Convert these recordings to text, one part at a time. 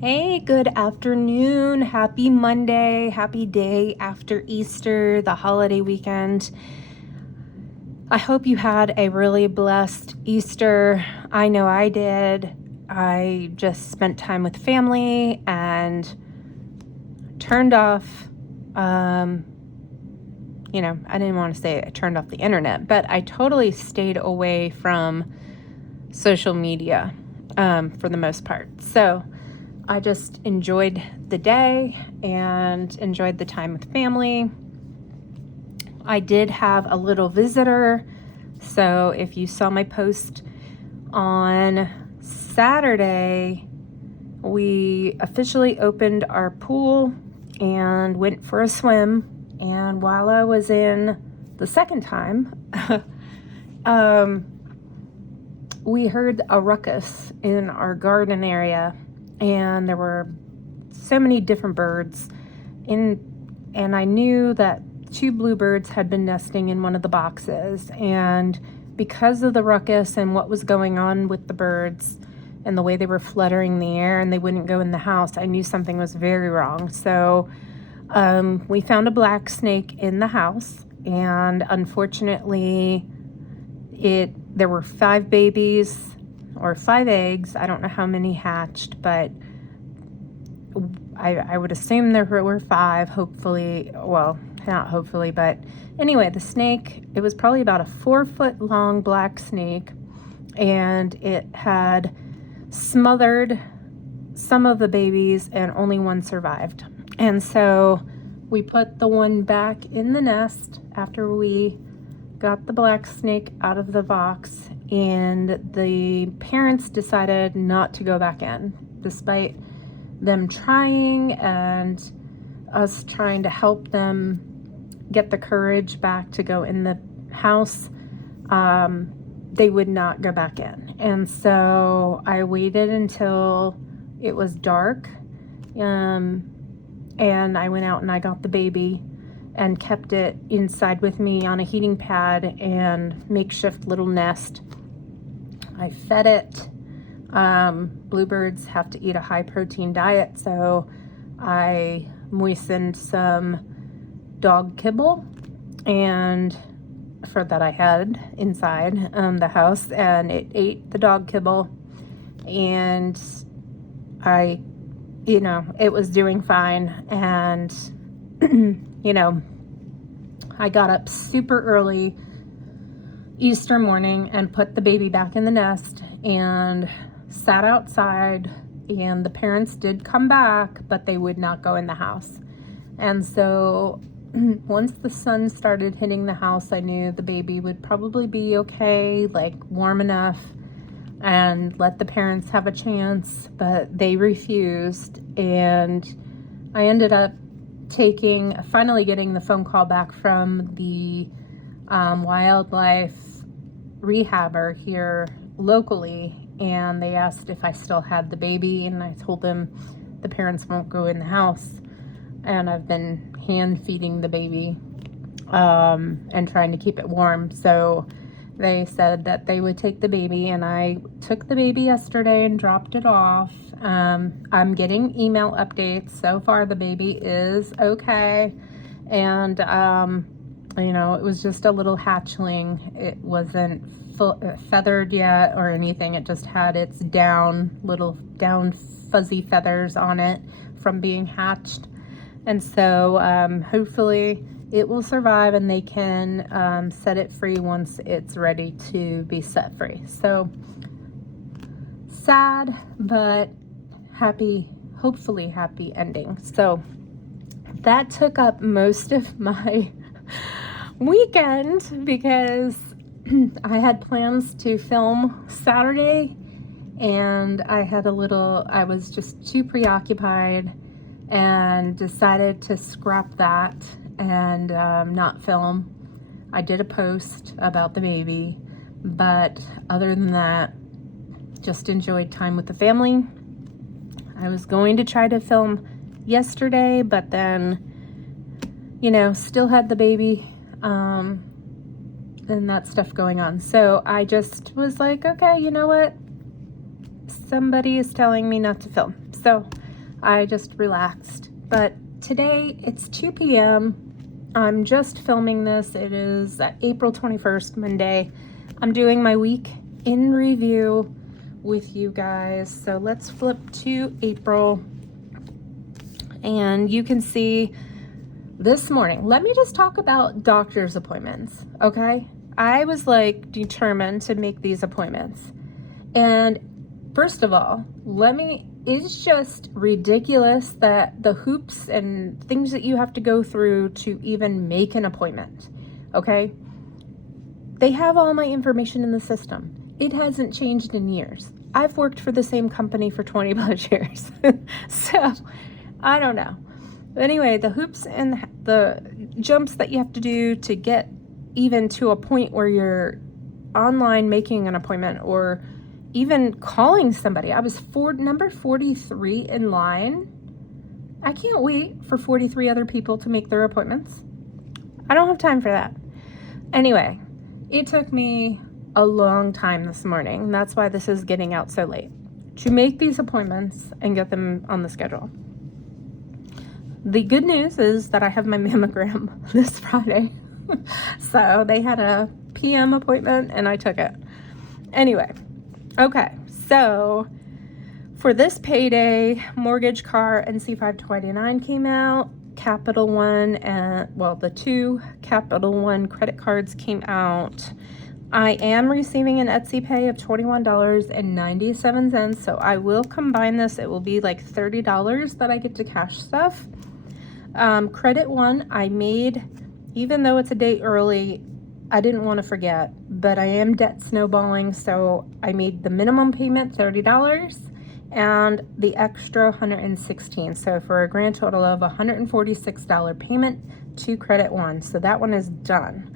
Hey, good afternoon. Happy Monday. Happy day after Easter, the holiday weekend. I hope you had a really blessed Easter. I know I did. I just spent time with family and turned off, I didn't want to say I turned off the internet, but I totally stayed away from social media for the most part. So I just enjoyed the day and enjoyed the time with family. I did have a little visitor. So if you saw my post on Saturday, we officially opened our pool and went for a swim. And while I was in the second time, we heard a ruckus in our garden area. And there were so many different birds and I knew that 2 bluebirds had been nesting in one of the boxes, and because of the ruckus and what was going on with the birds and the way they were fluttering in the air and they wouldn't go in the house, I knew something was very wrong. So we found a black snake in the house, and unfortunately there were 5 babies or 5 eggs. I don't know how many hatched, but I would assume there were 5, hopefully. Well, not hopefully, but anyway, the snake, it was probably about a 4-foot long black snake, and it had smothered some of the babies and only one survived. And so we put the one back in the nest after we got the black snake out of the box, and the parents decided not to go back in, despite them trying and us trying to help them get the courage back to go in the house. They would not go back in. And so I waited until it was dark, and I went out and I got the baby and kept it inside with me on a heating pad and makeshift little nest. I fed it. Bluebirds have to eat a high protein diet, so I moistened some dog kibble and for that I had inside the house, and it ate the dog kibble, and it was doing fine. And I got up super early Easter morning and put the baby back in the nest and sat outside, and the parents did come back, but they would not go in the house. And so once the sun started hitting the house, I knew the baby would probably be okay, like warm enough, and let the parents have a chance, but they refused. And I ended up finally getting the phone call back from the wildlife rehabber here locally, and they asked if I still had the baby, and I told them the parents won't go in the house, and I've been hand feeding the baby and trying to keep it warm. So they said that they would take the baby, and I took the baby yesterday and dropped it off. I'm getting email updates. So far the baby is okay, and it was just a little hatchling. It wasn't feathered yet or anything. It just had its little down fuzzy feathers on it from being hatched. And so hopefully it will survive, and they can set it free once it's ready to be set free. So sad, but hopefully happy ending. So that took up most of my weekend because I had plans to film Saturday, and I was just too preoccupied and decided to scrap that and not film. I did a post about the baby, but other than that, just enjoyed time with the family. I was going to try to film yesterday, but then, still had the baby and that stuff going on. So I just was like, okay, you know what? Somebody is telling me not to film. So I just relaxed. But today it's 2 p.m. I'm just filming this. It is April 21st, Monday. I'm doing my week in review with you guys. So let's flip to April. And you can see this morning, let me just talk about doctor's appointments, okay? I was like determined to make these appointments. And first of all, it's just ridiculous that the hoops and things that you have to go through to even make an appointment, okay? They have all my information in the system. It hasn't changed in years. I've worked for the same company for 20 plus years. So I don't know. But anyway, the hoops and the jumps that you have to do to get even to a point where you're online making an appointment or even calling somebody. I was number 43 in line. I can't wait for 43 other people to make their appointments. I don't have time for that. Anyway, it took me a long time this morning. That's why this is getting out so late, to make these appointments and get them on the schedule. The good news is that I have my mammogram this Friday. So they had a PM appointment and I took it. Anyway, okay, so for this payday, mortgage, car, and C529 came out. Capital One and, well, the two Capital One credit cards came out. I am receiving an Etsy pay of $21.97, so I will combine this. It will be like $30 that I get to cash stuff. Credit One, I made, even though it's a day early, I didn't want to forget, but I am debt snowballing, so I made the minimum payment $30 and the extra $116. So for a grand total of $146 payment to Credit One. So that one is done.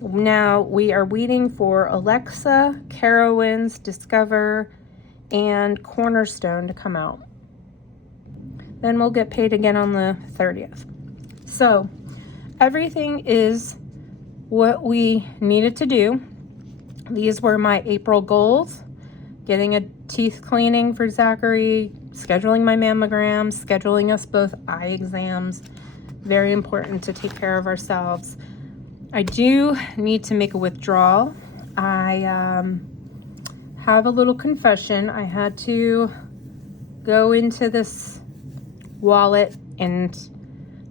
Now we are waiting for Alexa, Carowinds, Discover, and Cornerstone to come out. Then we'll get paid again on the 30th. So everything is what we needed to do. These were my April goals: getting a teeth cleaning for Zachary, scheduling my mammogram, scheduling us both eye exams. Very important to take care of ourselves. I do need to make a withdrawal. I have a little confession. I had to go into this wallet and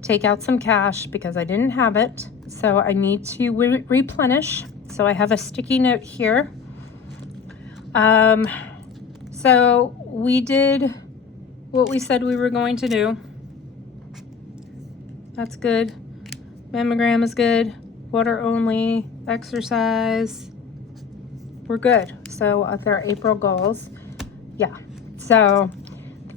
take out some cash because I didn't have it. So I need to replenish. So I have a sticky note here. So we did what we said we were going to do. That's good. Mammogram is good. Water only. Exercise. We're good. So with our April goals. Yeah. So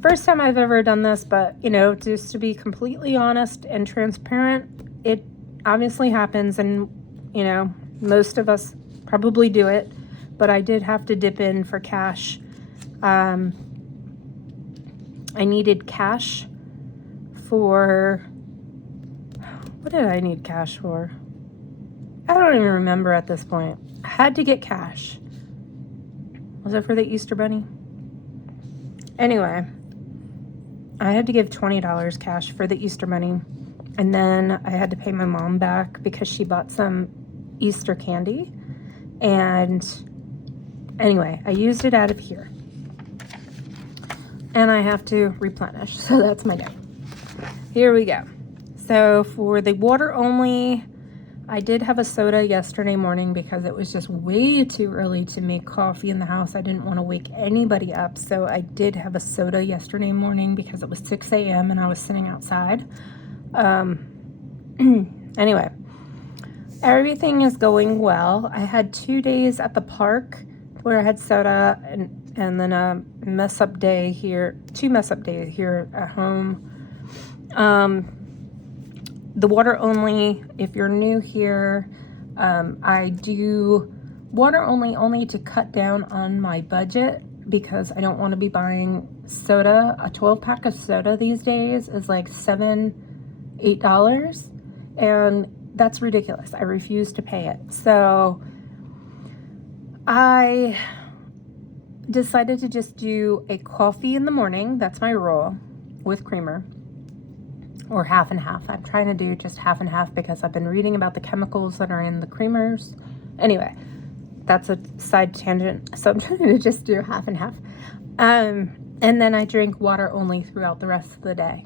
first time I've ever done this, but you know, just to be completely honest and transparent, it obviously happens, and you know, most of us probably do it, but I did have to dip in for cash. I needed cash for, what did I need cash for? I don't even remember at this point. I had to get cash. Was it for the Easter Bunny? Anyway, I had to give $20 cash for the Easter Bunny. And then I had to pay my mom back because she bought some Easter candy. And anyway, I used it out of here. And I have to replenish. So that's my day. Here we go. So for the water only, I did have a soda yesterday morning because it was just way too early to make coffee in the house. I didn't want to wake anybody up. So I did have a soda yesterday morning because it was 6 a.m. and I was sitting outside. Anyway, everything is going well. I had 2 days at the park where I had soda and then a mess up day here, 2 mess up days here at home. The water only, if you're new here, I do water only to cut down on my budget because I don't want to be buying soda. A 12-pack of soda these days is like $7, $8, and that's ridiculous. I refuse to pay it. So I decided to just do a coffee in the morning. That's my rule. with creamer, or half and half. I'm trying to do just half and half because I've been reading about the chemicals that are in the creamers. Anyway, that's a side tangent. So I'm trying to just do half and half. And then I drink water only throughout the rest of the day.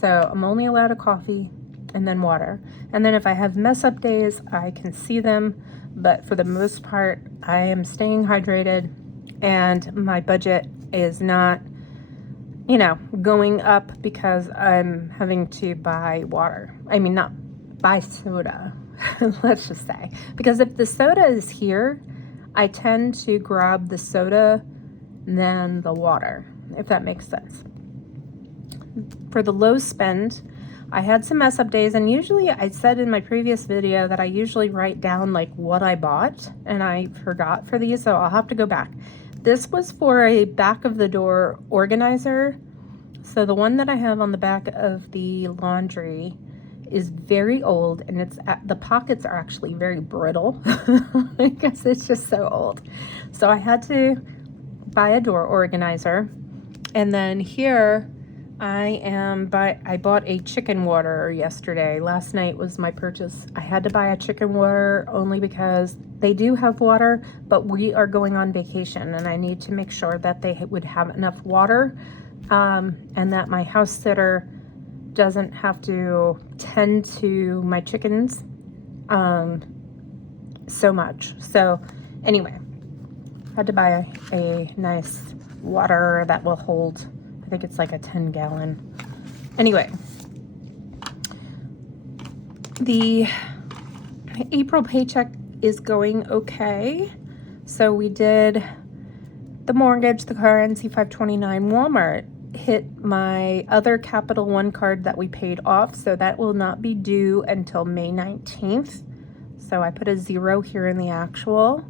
So I'm only allowed a coffee and then water. And then if I have mess up days, I can see them. But for the most part, I am staying hydrated, and my budget is not, you know, going up because I'm having to buy water. I mean, not buy soda, let's just say. Because if the soda is here, I tend to grab the soda than the water, if that makes sense. For the low spend, I had some mess up days, and usually I said in my previous video that I usually write down like what I bought, and I forgot for these, so I'll have to go back. This was for a back of the door organizer. So the one that I have on the back of the laundry is very old, and the pockets are actually very brittle. I guess it's just so old. So I had to buy a door organizer. And then here I bought a chicken water yesterday. Last night was my purchase. I had to buy a chicken water only because they do have water, but we are going on vacation, and I need to make sure that they would have enough water, and that my house sitter doesn't have to tend to my chickens so much. So anyway, I had to buy a nice water that will hold, I think it's like a 10-gallon. Anyway, the April paycheck is going okay. So we did the mortgage, the car, NC529, Walmart. Hit my other Capital One card that we paid off, so that will not be due until May 19th. So I put a 0 here in the actual.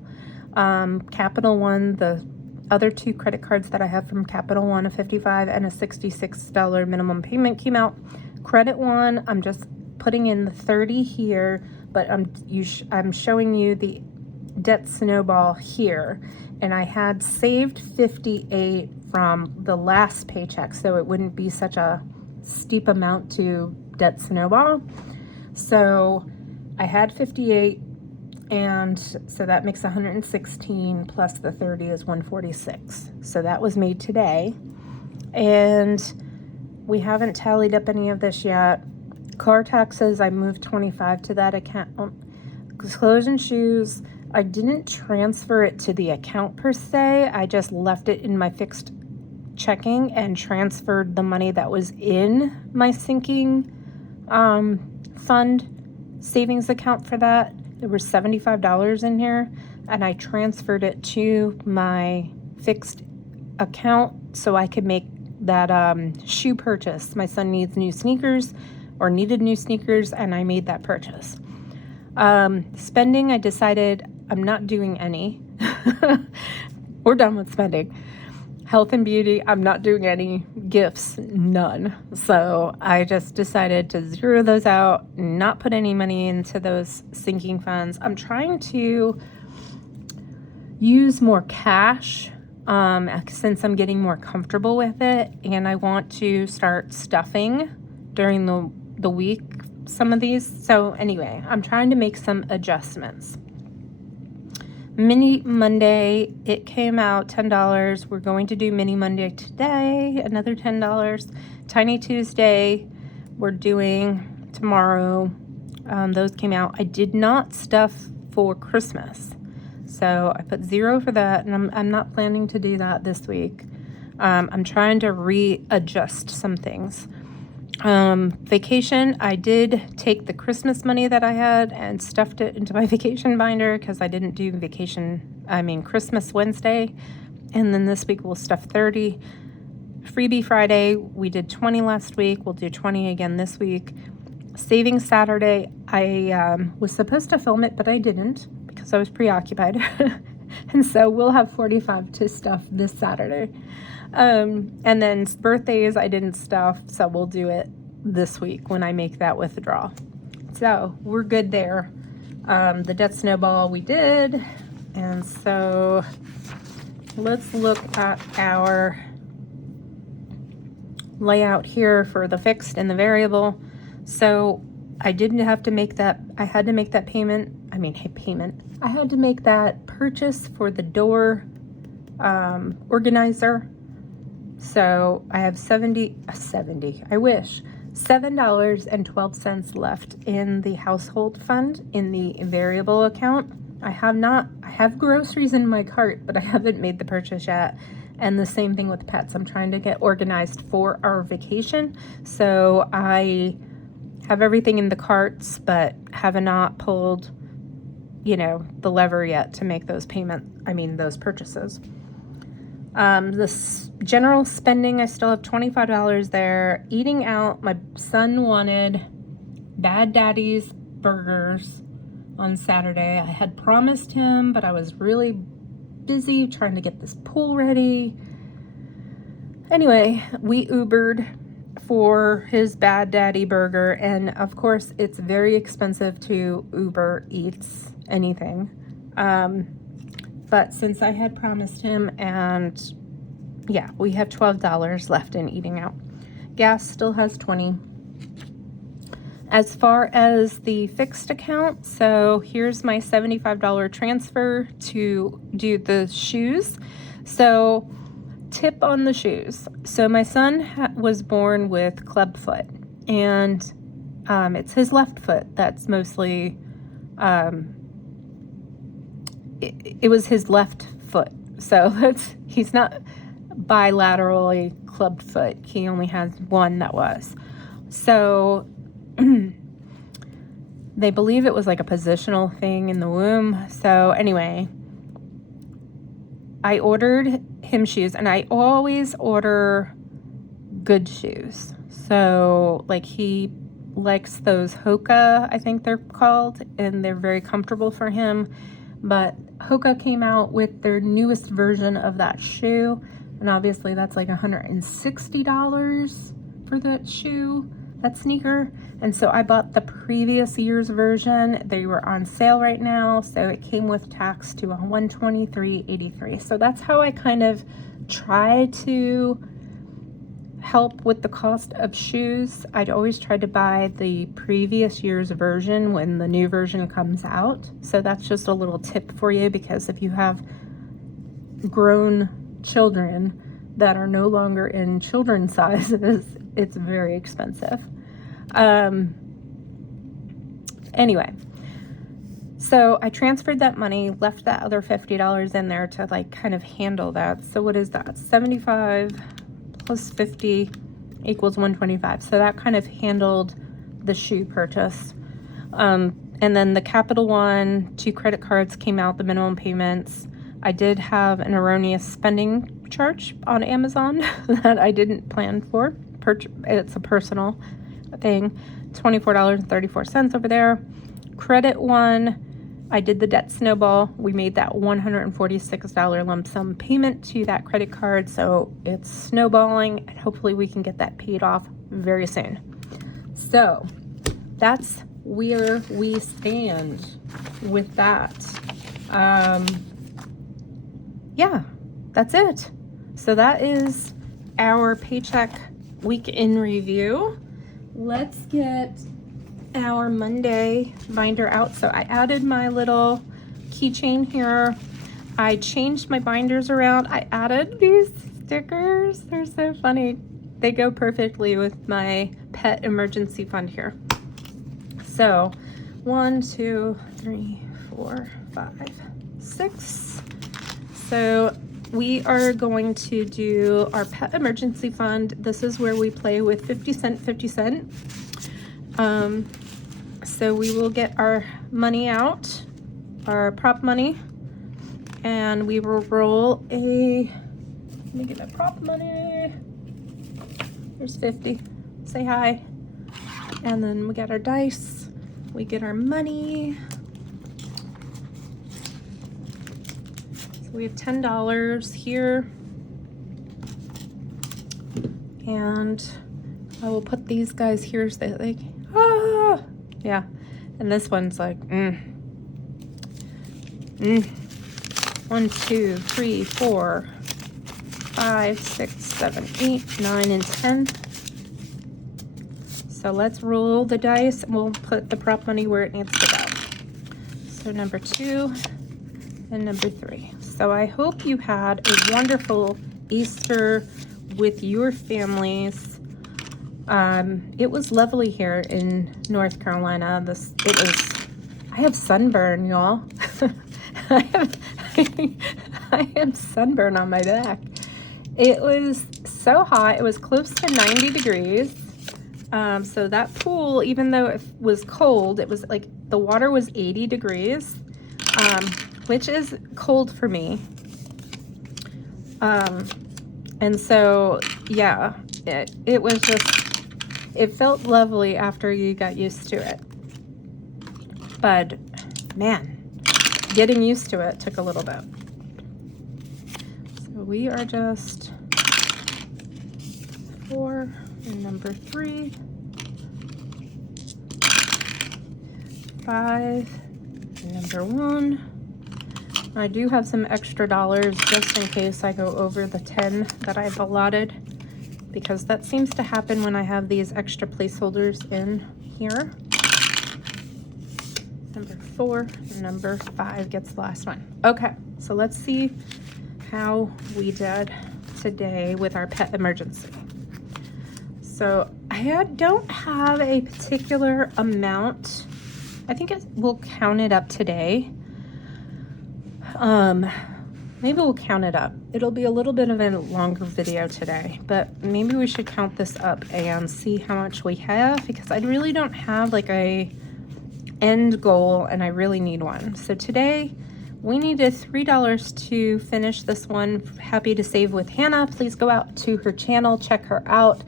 Capital One, the other 2 credit cards that I have from Capital One, a $55 and a $66 minimum payment came out. Credit One, I'm just putting in the 30 here, but I'm showing you the debt snowball here, and I had saved 58 from the last paycheck, so it wouldn't be such a steep amount to debt snowball. So I had 58, and so that makes 116 plus the 30 is 146. So that was made today, and we haven't tallied up any of this yet. Car taxes, I moved 25 to that account. Clothes and shoes, I didn't transfer it to the account per se. I just left it in my fixed checking and transferred the money that was in my sinking fund savings account for that. There was $75 in here, and I transferred it to my fixed account so I could make that shoe purchase. My son needs new sneakers, or needed new sneakers, and I made that purchase. Spending, I decided I'm not doing any. We're done with spending. Health and beauty, I'm not doing any. Gifts, none. So I just decided to zero those out, not put any money into those sinking funds. I'm trying to use more cash since I'm getting more comfortable with it, and I want to start stuffing during the week some of these. So anyway, I'm trying to make some adjustments. Mini Monday, it came out $10. We're going to do Mini Monday today, another $10. Tiny Tuesday, we're doing tomorrow. Those came out. I did not stuff for Christmas, so I put 0 for that, and I'm not planning to do that this week. I'm trying to readjust some things. Vacation, I did take the Christmas money that I had and stuffed it into my vacation binder because I didn't do Christmas Wednesday. And then this week we'll stuff 30. Freebie Friday, we did 20 last week. We'll do 20 again this week. Savings Saturday, I was supposed to film it, but I didn't because I was preoccupied. And so we'll have 45 to stuff this Saturday. And then birthdays, I didn't stuff, so we'll do it this week when I make that withdrawal. So we're good there. The debt snowball we did. And so let's look at our layout here for the fixed and the variable. So I didn't have to make that, I had to make that payment. I had to make that purchase for the door organizer. So I have $7.12 left in the household fund in the variable account. I have groceries in my cart, but I haven't made the purchase yet. And the same thing with pets. I'm trying to get organized for our vacation. So I have everything in the carts, but have not pulled, the lever yet to make those those purchases. This general spending, I still have $25 there. Eating out, my son wanted Bad Daddy's burgers on Saturday. I had promised him, but I was really busy trying to get this pool ready. Anyway, we Ubered for his Bad Daddy burger, and of course it's very expensive to Uber Eats anything. But since I had promised him, and yeah, we have $12 left in eating out. Gas still has 20. As far as the fixed account, so here's my $75 transfer to do the shoes. So tip on the shoes. So my son was born with clubfoot, and it's his left foot that's mostly, it was his left foot. So he's not bilaterally clubbed foot. He only has one that was. So they believe it was like a positional thing in the womb. So anyway, I ordered him shoes, and I always order good shoes. So like he likes those Hoka, I think they're called, and they're very comfortable for him. But Hoka came out with their newest version of that shoe, and obviously that's like $160 for that shoe, that sneaker. And so I bought the previous year's version. They were on sale right now, so it came with tax to $123.83. So that's how I kind of try to help with the cost of shoes. I'd always try to buy the previous year's version when the new version comes out. So that's just a little tip for you, because if you have grown children that are no longer in children's sizes, it's very expensive. Anyway, so I transferred that money, left that other $50 in there to like kind of handle that. So what is that? 75 plus 50 equals 125. So that kind of handled the shoe purchase. And then the Capital One, 2 credit cards came out, the minimum payments. I did have an erroneous spending charge on Amazon that I didn't plan for. It's a personal thing. $24.34 over there. Credit One, I did the debt snowball. We made that $146 lump sum payment to that credit card, so it's snowballing, and hopefully we can get that paid off very soon. So that's where we stand with that. Yeah, that's it. So that is our paycheck week in review. Let's get our Monday binder out. So I added my little keychain here. I changed my binders around. I added these stickers. They're so funny. They go perfectly with my pet emergency fund here. So 1, 2, 3, 4, 5, 6. So we are going to do our pet emergency fund. This is where we play with 50 cent, 50 cent. So we will get our money out, our prop money, and we will roll a, let me get my prop money. There's 50. Say hi. And then we got our dice. We get our money. So we have $10 here. And I will put these guys here so that they, yeah. And this one's like, 1, 2, 3, 4, 5, 6, 7, 8, 9, and 10. So let's roll the dice and we'll put the prop money where it needs to go. So number 2 and number 3. So I hope you had a wonderful Easter with your families. It was lovely here in North Carolina. I have sunburn, y'all. I have sunburn on my back. It was so hot. It was close to 90 degrees. So that pool, even though it was cold, it was like the water was 80 degrees, which is cold for me. And so, yeah, it was just, it felt lovely after you got used to it. But man, getting used to it took a little bit. So we are just 4 and number 3, 5 and number 1. I do have some extra dollars just in case I go over the 10 that I've allotted, because that seems to happen when I have these extra placeholders in here. Number 4 and number 5 gets the last one. Okay, so let's see how we did today with our pet emergency. So I don't have a particular amount. I think we'll count it up today. Maybe we'll count it up. It'll be a little bit of a longer video today, but maybe we should count this up and see how much we have, because I really don't have like a end goal and I really need one. So today we needed $3 to finish this one. Happy to Save with Hannah. Please go out to her channel, check her out.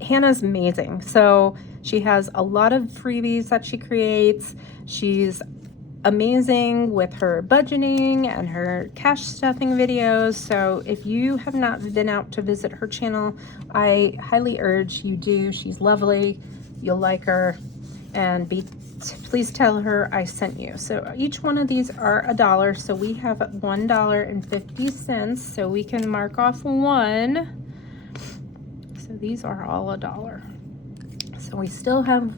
Hannah's amazing. So she has a lot of freebies that she creates. She's amazing with her budgeting and her cash stuffing videos. So if you have not been out to visit her channel, I highly urge you do. She's lovely. You'll like her, and please tell her I sent you. So each one of these are $1. So we have $1.50. So we can mark off 1. So these are all $1. So we still have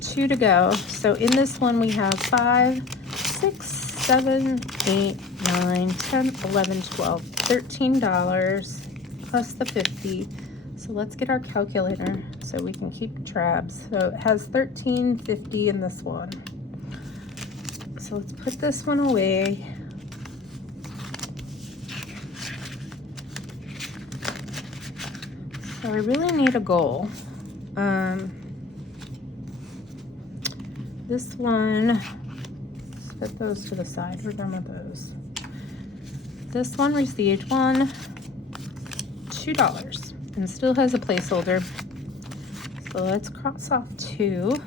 2 to go. So in this one we have 5, 6, 7, 8, 9, 10, 11, 12, $13 plus the 50. So let's get our calculator so we can keep tabs. So it has $13.50 in this one. So let's put this one away. So I really need a goal. This one, let's put those to the side. We're done with those. This one received $2 and still has a placeholder. So let's cross off 2.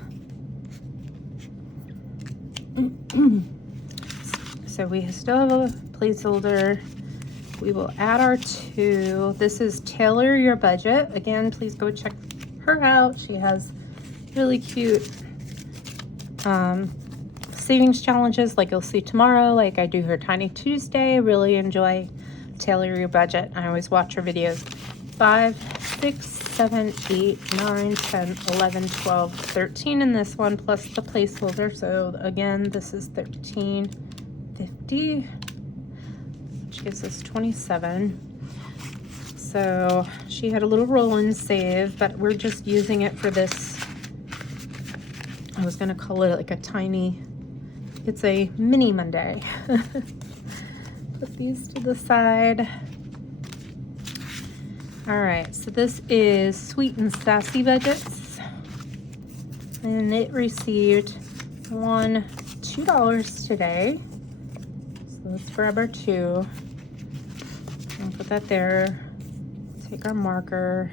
So we still have a placeholder. We will add our 2. This is Tailor Your Budget. Again, please go check her out. She has really cute savings challenges like you'll see tomorrow. Like I do her Tiny Tuesday. Really enjoy Tailor Your Budget. I always watch her videos. 5, 6, 7, 8, 9, 10, 11, 12, 13 in this one plus the placeholder. So again, this is $13.50, which gives us 27. So she had a little roll and save, but we're just using it for this. I was gonna call it like a tiny, it's a mini Monday. Put these to the side. All right, so this is Sweet and Sassy Budgets, and it received $2 today. So let's grab our 2 and put that there. Take our marker.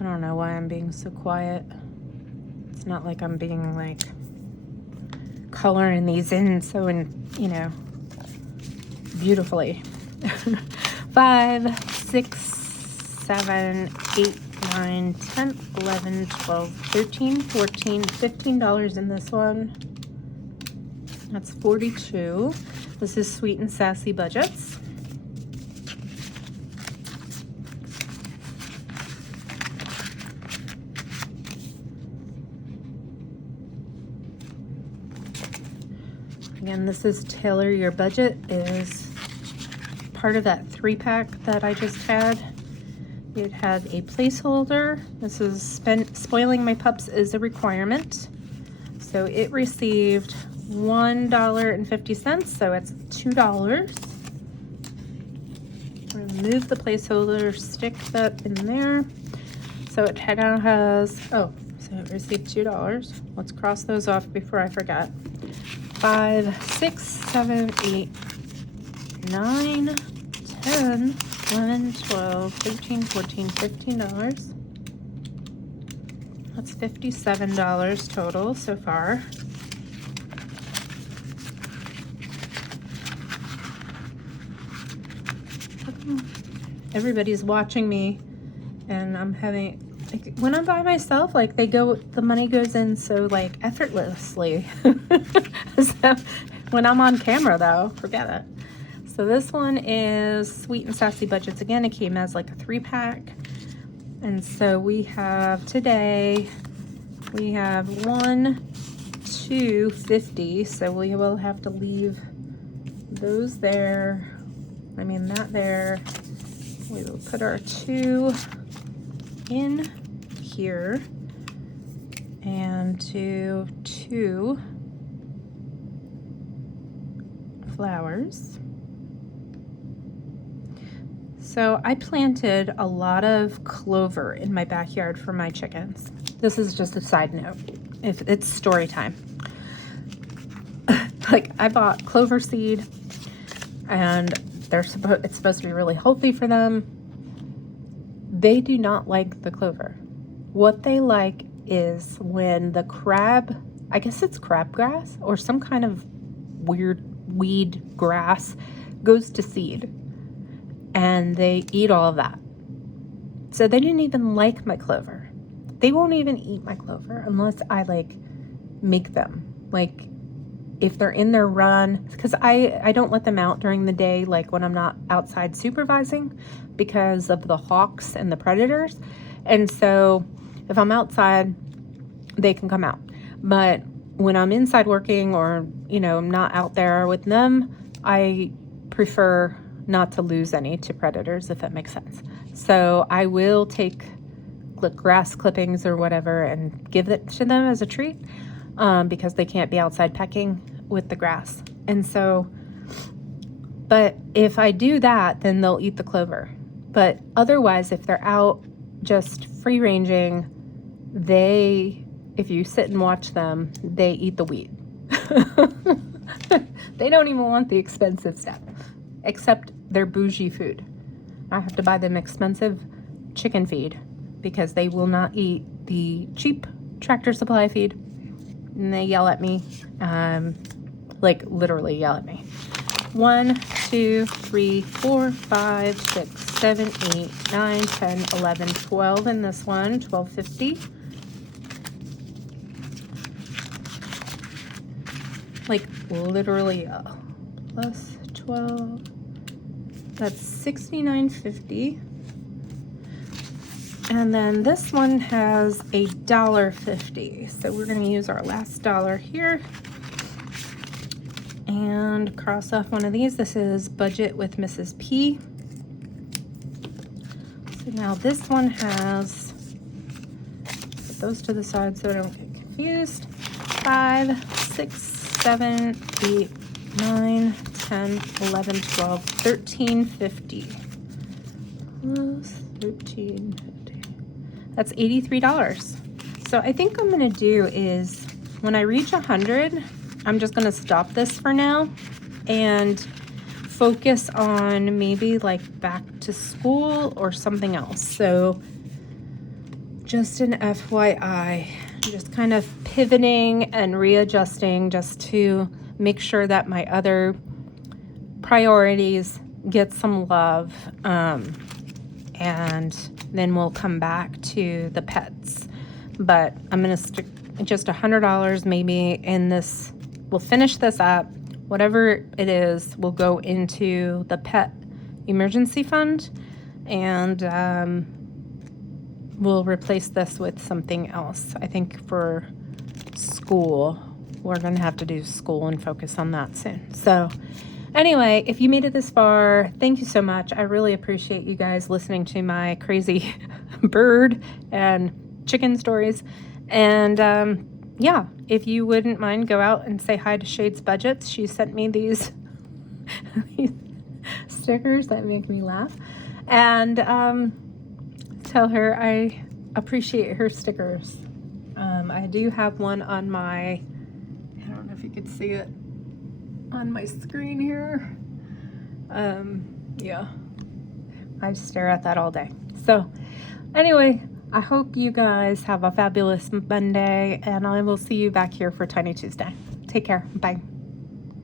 I don't know why I'm being so quiet. It's not like I'm being like coloring these in so beautifully. 5, 6, 7, 8, 9, 10, 11, 12, 13, 14, $15 in this one. That's 42. This is Sweet and Sassy Budgets. Again, this is Tailor Your Budget, is part of that 3-pack that I just had. It had a placeholder. This is Spoiling My Pups is a Requirement. So it received $1.50, so it's $2. Remove the placeholder, stick that in there. So it now has, oh, so it received $2. Let's cross those off before I forget. 5, 6, 7, 8, 9, 10, 11, 12, 13, 14, $15. That's $57 total so far. Everybody's watching me, and I'm having, like, when I'm by myself, like, the money goes in so, like, effortlessly. So when I'm on camera, though, forget it. So this one is Sweet and Sassy Budgets. Again, it came as like a 3-pack. And so we have today, we have 1, 2, 50. So we will have to leave those there. I mean, that there. We will put our 2 in here and do 2 flowers. So I planted a lot of clover in my backyard for my chickens. This is just a side note. If it's story time. Like, I bought clover seed, and it's supposed to be really healthy for them. They do not like the clover. What they like is when the crab, I guess it's crabgrass or some kind of weird weed grass, goes to seed, and they eat all of that. So they didn't even like my clover. They won't even eat my clover unless I like make them. Like, if they're in their run, because I don't let them out during the day, like when I'm not outside supervising, because of the hawks and the predators. And so if I'm outside, they can come out. But when I'm inside working, or, you know, I'm not out there with them, I prefer not to lose any to predators, if that makes sense. So I will take grass clippings or whatever and give it to them as a treat, because they can't be outside pecking with the grass. And so, but if I do that, then they'll eat the clover. But otherwise, if they're out just free ranging, if you sit and watch them, they eat the weed. They don't even want the expensive stuff, except their bougie food. I have to buy them expensive chicken feed because they will not eat the cheap Tractor Supply feed. And they yell at me, like literally yell at me. 1, 2, 3, 4, 5, 6, 7, 8, 9, 10, 11, 12 in this one, $12.50. Like literally plus 12, that's $69.50. And then this one has a $1.50. So we're going to use our last dollar here and cross off one of these. This is Budget with Mrs. P. So now this one has, put those to the side so I don't get confused. 5, 6, 7, 8, 9, 10, 11, 12, $13.50. Plus $13.50. That's $83. So I think I'm going to do is when I reach 100, I'm just going to stop this for now and focus on maybe like back to school or something else. So just an FYI, just kind of pivoting and readjusting just to make sure that my other priorities get some love. And then we'll come back to the pets. But I'm going to stick just $100 maybe in this we'll finish this up. Whatever it is will go into the pet emergency fund, and we'll replace this with something else. I think for school, we're going to have to do school and focus on that soon. So anyway, if you made it this far, thank you so much. I really appreciate you guys listening to my crazy bird and chicken stories. And yeah, if you wouldn't mind, go out and say hi to Shade's Budgets. She sent me these, these stickers that make me laugh. And tell her I appreciate her stickers. I do have one on my, I don't know if you could see it on my screen here. Yeah, I stare at that all day. So anyway, I hope you guys have a fabulous Monday, and I will see you back here for Tiny Tuesday. Take care. Bye.